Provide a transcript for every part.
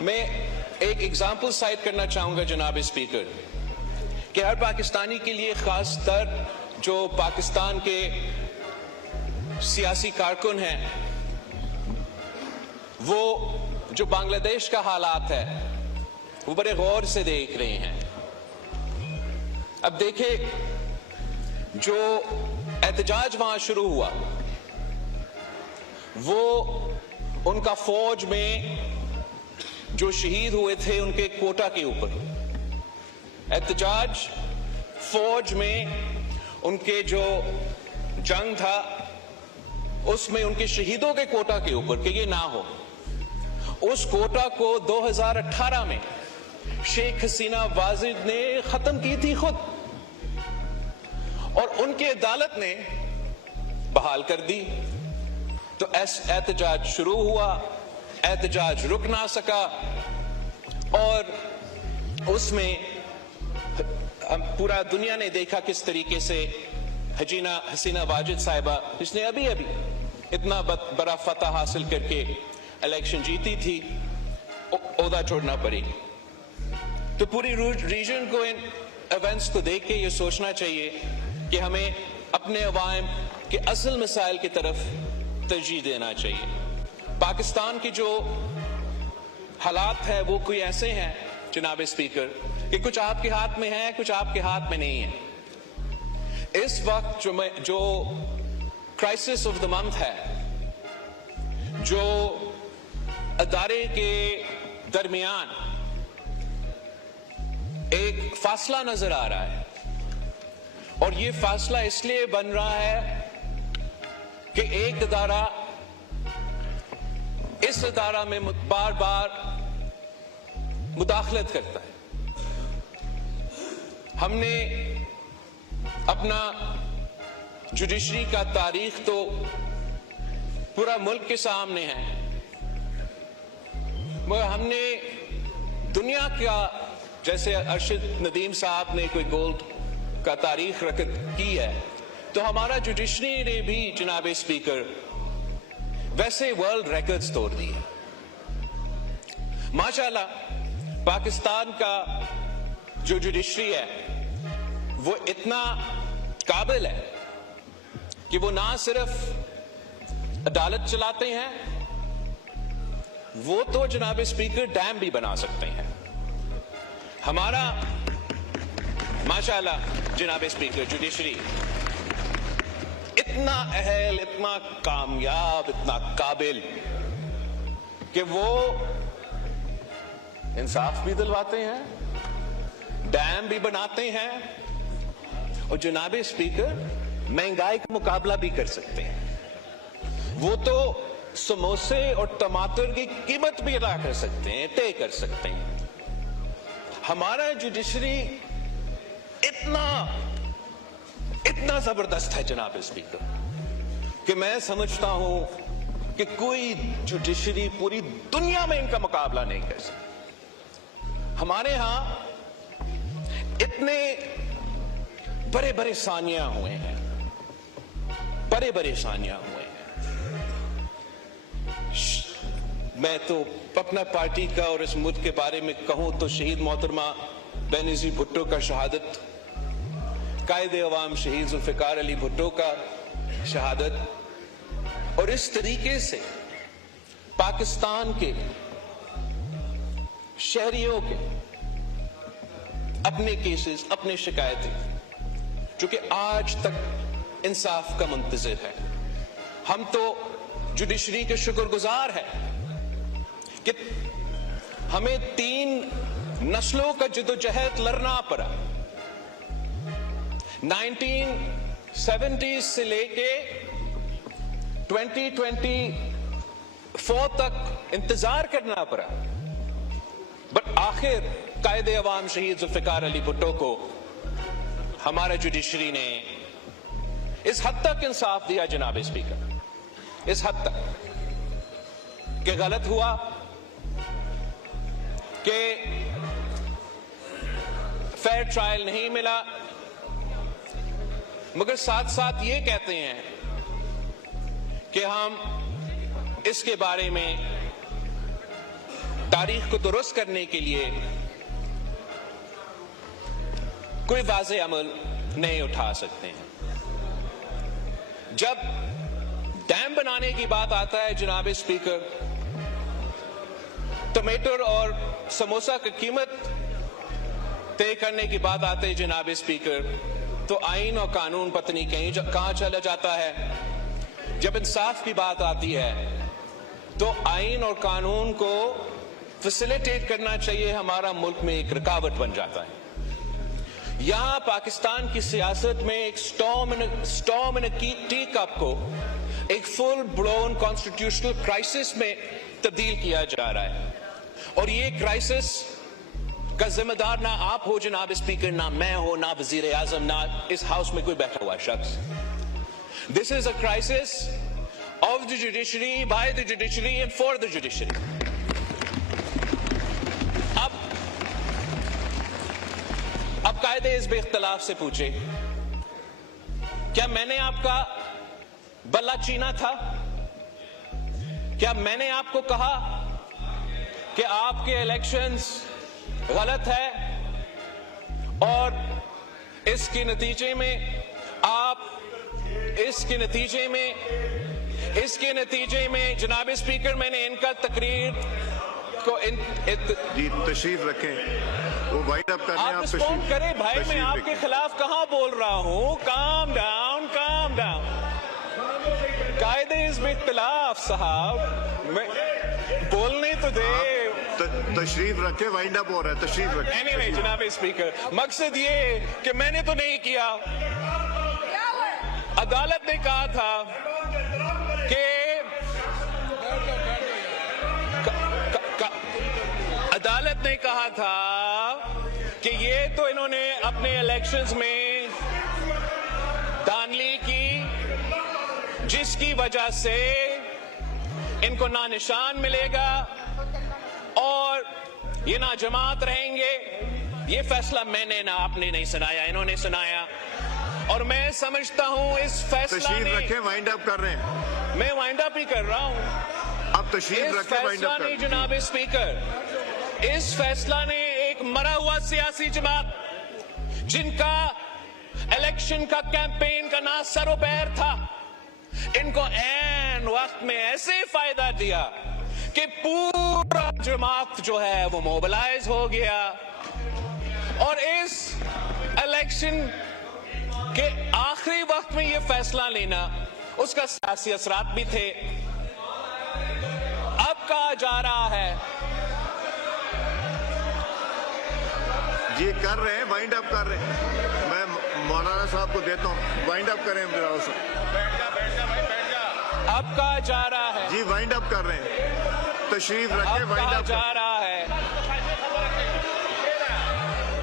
میں ایک example site کرنا چاہوں گا جناب اسپیکر کہ ہر پاکستانی کے لیے، خاص طر جو پاکستان کے سیاسی کارکن ہیں، وہ جو بنگلہ دیش کا حالات ہے وہ بڑے غور سے دیکھ رہے ہیں۔ اب دیکھیں، جو احتجاج وہاں شروع ہوا وہ ان کا فوج میں جو شہید ہوئے تھے ان کے کوٹا کے اوپر، احتجاج فوج میں ان کے جو جنگ تھا اس میں ان کے شہیدوں کے کوٹا کے اوپر کہ یہ نہ ہو۔ اس کوٹا کو 2018 میں شیخ حسینہ واجد نے ختم کی تھی خود، اور ان کی عدالت نے بحال کر دی۔ تو احتجاج شروع ہوا، احتجاج رک نہ سکا، اور اس میں پورا دنیا نے دیکھا کس طریقے سے حسینہ واجد صاحبہ، جس نے ابھی اتنا بڑا فتح حاصل کر کے الیکشن جیتی تھی، عہدہ چھوڑنا پڑی۔ تو پوری ریجن کو ان ایونٹس کو دیکھ کے یہ سوچنا چاہیے کہ ہمیں اپنے عوام کے اصل مسائل کی طرف ترجیح دینا چاہیے۔ پاکستان کی جو حالات ہے وہ کوئی ایسے ہیں جناب اسپیکر کہ کچھ آپ کے ہاتھ میں ہے، کچھ آپ کے ہاتھ میں نہیں ہے۔ اس وقت جو کرائسس آف دا منتھ ہے، جو ادارے کے درمیان ایک فاصلہ نظر آ رہا ہے، اور یہ فاصلہ اس لیے بن رہا ہے کہ ایک ادارہ اس ادارہ میں بار بار مداخلت کرتا ہے۔ ہم نے اپنا جوڈیشری کا تاریخ تو پورا ملک کے سامنے ہے، مگر ہم نے دنیا کا، جیسے ارشد ندیم صاحب نے کوئی گولڈ کا تاریخ کی ہے، تو ہمارا جوڈیشری نے بھی جناب اسپیکر ویسے ورلڈ ریکارڈز توڑ دیے۔ ماشاءاللہ پاکستان کا جو جوڈیشری ہے وہ اتنا قابل ہے کہ وہ نہ صرف عدالت چلاتے ہیں، وہ تو جناب اسپیکر ڈیم بھی بنا سکتے ہیں۔ ہمارا ماشاءاللہ جناب اسپیکر جوڈیشری اتنا اہل، اتنا کامیاب، اتنا قابل کہ وہ انصاف بھی دلواتے ہیں، ڈیم بھی بناتے ہیں، اور جناب اسپیکر مہنگائی کا مقابلہ بھی کر سکتے ہیں۔ وہ تو سموسے اور ٹماٹر کی قیمت بھی ادا کر سکتے ہیں، طے کر سکتے ہیں۔ ہمارا جوڈیشری اتنا زبردست ہے جناب اسپیکر کہ میں سمجھتا ہوں کہ کوئی جوڈیشری پوری دنیا میں ان کا مقابلہ نہیں کر سکتا۔ ہمارے ہاں اتنے بڑے بڑے سانیہ ہوئے ہیں، میں تو اپنا پارٹی کا اور اس ملک کے بارے میں کہوں تو شہید محترمہ بینظیر بھٹو کا شہادت، قائد عوام شہید ذوالفقار علی بھٹو کا شہادت، اور اس طریقے سے پاکستان کے شہریوں کے اپنے کیسز، اپنے شکایتیں، جو کہ آج تک انصاف کا منتظر ہے۔ ہم تو جوڈیشری کے شکر گزار ہیں کہ ہمیں 3 نسلوں کا جدوجہد لڑنا پڑا، 1970 سے لے کے 2024 تک انتظار کرنا پڑا، بٹ آخر قائد عوام شہید ذوالفقار علی بھٹو کو ہمارا جوڈیشری نے اس حد تک انصاف دیا جناب اسپیکر، اس حد تک کہ غلط ہوا کہ فیئر ٹرائل نہیں ملا، مگر ساتھ ساتھ یہ کہتے ہیں کہ ہم اس کے بارے میں तारीख को दुरुस्त करने के लिए कोई वाज़ेह अमल नहीं उठा सकते हैं। जब डैम बनाने की बात आता है जनाब स्पीकर, टमाटर और समोसा की कीमत तय करने की बात आती है जनाब स्पीकर, तो आइन और कानून पत्नी कहां चला जाता है। जब इंसाफ की बात आती है तो आइन और कानून को फैसिलिटेट करना चाहिए, हमारा मुल्क में एक रुकावट बन जाता है। यहां पाकिस्तान की सियासत में एक स्टॉर्म इन टी कप को एक फुल ब्लोन कॉन्स्टिट्यूशनल क्राइसिस में तब्दील किया जा रहा है, और ये क्राइसिस का जिम्मेदार ना आप हो जनाब स्पीकर, ना मैं हो, ना वजीर आजम, ना इस हाउस में कोई बैठा हुआ शख्स। This is a crisis of the judiciary, by the judiciary and for the judiciary. अब कायदे इस बेख्तलाफ से पूछे, क्या मैंने आपका बल्ला चीना था? क्या मैंने आपको कहा कि आपके इलेक्शंस गलत है और इसके नतीजे में जनाब स्पीकर मैंने इनका तकरीर को जी तशरीफ रखें, वो वाइड अप करने आप रिस्पॉन्ड करें। भाई मैं आपके खिलाफ कहां बोल रहा हूं? Calm down, calm down. कायदे इस इख्तिलाफ साहब, मैं बोलने तो दे। तशरीफ रखे, वाइंड अप हो रहा है, तशरीफ रखे। एनीवे जनाब स्पीकर, मकसद ये कि मैंने तो नहीं किया, अदालत ने कहा था कि अदालत ने कहा था कि ये तो इन्होंने अपने इलेक्शंस में धांधली की, जिसकी वजह से इनको ना निशान मिलेगा और ये ना जमात रहेंगे। ये फैसला मैंने ना आपने नहीं सुनाया, इन्होंने सुनाया, और मैं समझता हूं इस फैसला ने, रखे, वाइंड अप कर रहे हैं, मैं वाइंड अप ही कर रहा हूं। अब तशरीफ रखे, वाइंड अप कर। जनाब स्पीकर, इस फैसला ने एक मरा हुआ सियासी जमात, जिनका इलेक्शन का कैंपेन का ना सरो पैर था, इनको ऐन वक्त में ऐसे फायदा दिया कि पूरा जमात जो है वो मोबिलाइज हो गया, और इस इलेक्शन के आखिरी वक्त में ये फैसला लेना, उसका सियासी असरात भी थे। अब कहा जा रहा है जी कर रहे हैं, वाइंड अप कर रहे हैं। मैं मौलाना साहब को देता हूँ, वाइंड अप करें। अब कहा जा रहा है जी, वाइंड अप कर रहे हैं, तशरीफ रखें, वाइंड अप जा रहा है।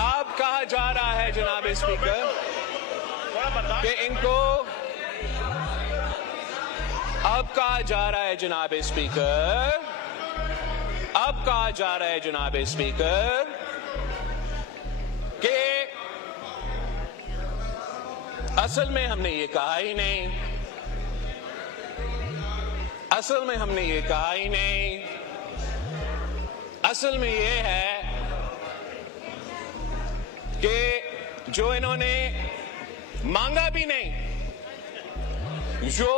अब कहा जा रहा है जनाब स्पीकर कि इनको, अब कहा जा रहा है जनाब स्पीकर, अब कहा जा रहा है जनाब स्पीकर कि असल में हमने ये कहा ही नहीं, असल में हमने ये कहा ही नहीं, असल में ये है कि जो इन्होंने मांगा भी नहीं, जो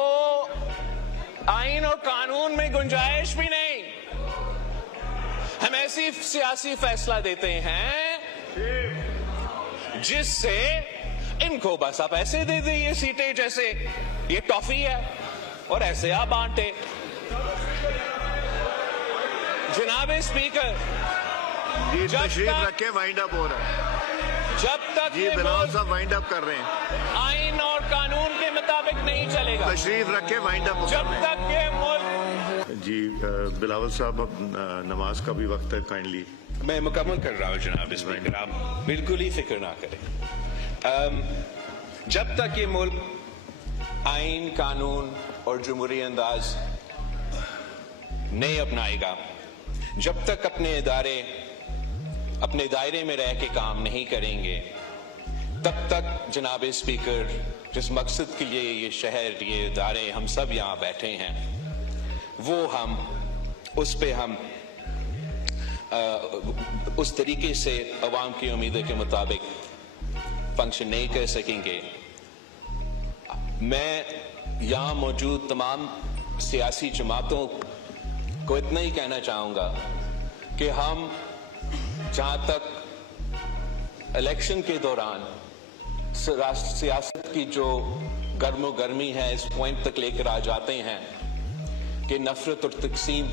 आइन और कानून में गुंजाइश भी नहीं, हम ऐसी सियासी फैसला देते हैं जिससे इनको बस आप ऐसे दे दे ये सीटें जैसे ये टॉफी है और ऐसे आप बांटे। जनाब स्पीकर, तशरीफ रखे, वाइंड अप हो रहा है। जब तक जी बिलावल साहब वाइंड अप कर रहे हैं, आइन और कानून के मुताबिक नहीं चलेगा। तशरीफ रखे, वाइंड अप जब तक ये मुल्क। जी बिलावल साहब, नमाज का भी वक्त है, काइंडली। मैं मुकम्मल कर रहा हूँ जनाब स्पीकर, आप बिल्कुल ही फिक्र ना करें। जब तक ये मुल्क आइन, कानून और जमहूरी अंदाज नहीं अपनाएगा, जब तक अपने दायरे में रह के काम नहीं करेंगे, तब तक जनाब स्पीकर जिस मकसद के लिए ये शहर, ये इदारे, हम सब यहाँ बैठे हैं, वो हम उस पे हम उस तरीके से अवाम की उम्मीदों के मुताबिक फंक्शन नहीं कर सकेंगे। मैं यहाँ मौजूद तमाम सियासी जमातों को इतना ही कहना चाहूँगा कि हम जहाँ तक इलेक्शन के दौरान सियासत की जो गर्मो गर्मी है इस पॉइंट तक लेकर आ जाते हैं कि नफरत और तकसीम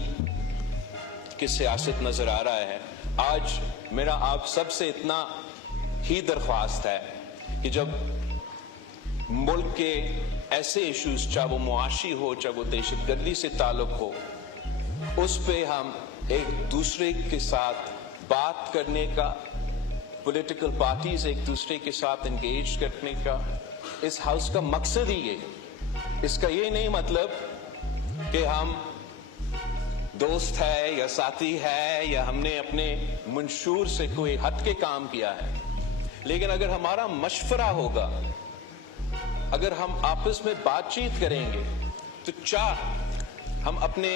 की सियासत नजर आ रहा है। आज मेरा आप सबसे इतना ही दरख्वास्त है कि जब मुल्क के ऐसे इश्यूज, चाहे वो मुआशी हो, चाहे वो दहशतगर्दी से ताल्लुक हो, उस पे हम एक दूसरे के साथ बात करने का, पॉलिटिकल पार्टीज एक दूसरे के साथ एंगेज करने का, इस हाउस का मकसद ही ये। इसका ये नहीं मतलब कि हम दोस्त है या साथी है या हमने अपने मंशूर से कोई हट के काम किया है, लेकिन अगर हमारा मशवरा होगा, अगर हम आपस में बातचीत करेंगे, तो चाहे हम अपने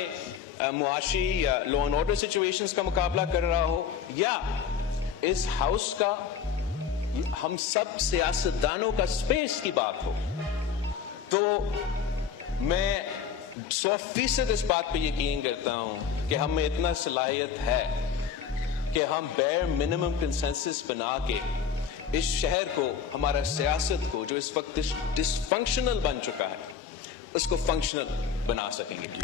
मुआशी या लॉ एंड ऑर्डर सिचुएशंस का मुकाबला कर रहा हो या इस हाउस का हम सब सियासतदानों का स्पेस की बात हो, तो मैं 100% इस बात पे यकीन करता हूं कि हम में इतना सलाहियत है कि हम बेयर मिनिमम कंसेंसस बना के इस शहर को, हमारा सियासत को जो इस वक्त डिसफंक्शनल बन चुका है, उसको फंक्शनल बना सकेंगे।